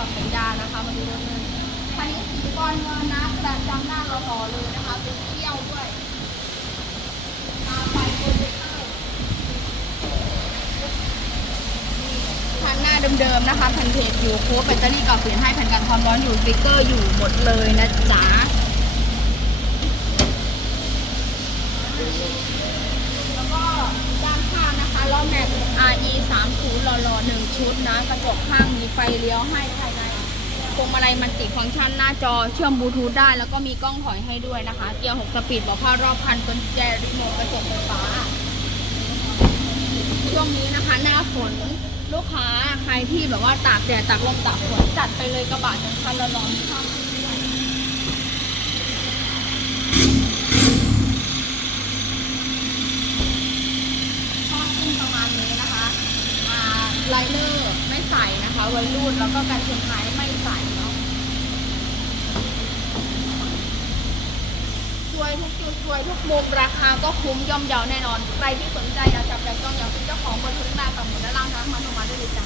อดสัญญานะคะมาดูรถเลยคันนี้สีบอลเงินนะกระดาษจำหน้าเราต่อเลยนะคะเป็นเที่ยวด้วยตาไฟโปรเจคเตอร์คันหน้าเดิมๆนะคะแผ่นเพจอยู่โค้ดแบตเตอรี่กับเปลี่ยนให้แผ่นกันความร้อนอยู่สติ๊กเกอร์อยู่หมดเลยนะจ๊ะแล้วก็ด้านข้างนะคะล้อแม็ก RE 3 0รอรอ1ชุดนะ กระจกข้างมีไฟเลี้ยวให้ค่ะ วงมาลัยมันติฟังก์ชันหน้าจอเชื่อมบลูทูธได้ แล้วก็มีกล้องถอยให้ด้วยนะคะ เกียร์ 6 สปีดบอกผ้ารอบคันกุญแจรีโมทกระจกไฟฟ้า ช่วงนี้นะคะหน้าฝนลูกค้าใครที่แบบว่าตากแดดตากลมตากฝนจัดไปเลยกระบะหนึ่งคันละร้อนข้างด้วยข้อขึ้นประมาณนี้นะคะอ่าไลเนอร์ ใสนะคะวันรูดแล้วก็การชนท้ายไม่ใส่เนาะสวยทุกจุดสวยทุกมุมราคาก็คุ้มย่อมเยาแน่นอน ใครที่สนใจอยากจับอยากจองอยากเป็นเจ้าของบนทุนดาต่ำหมดด้านล่างทางมาโทรมาได้เลยจ้า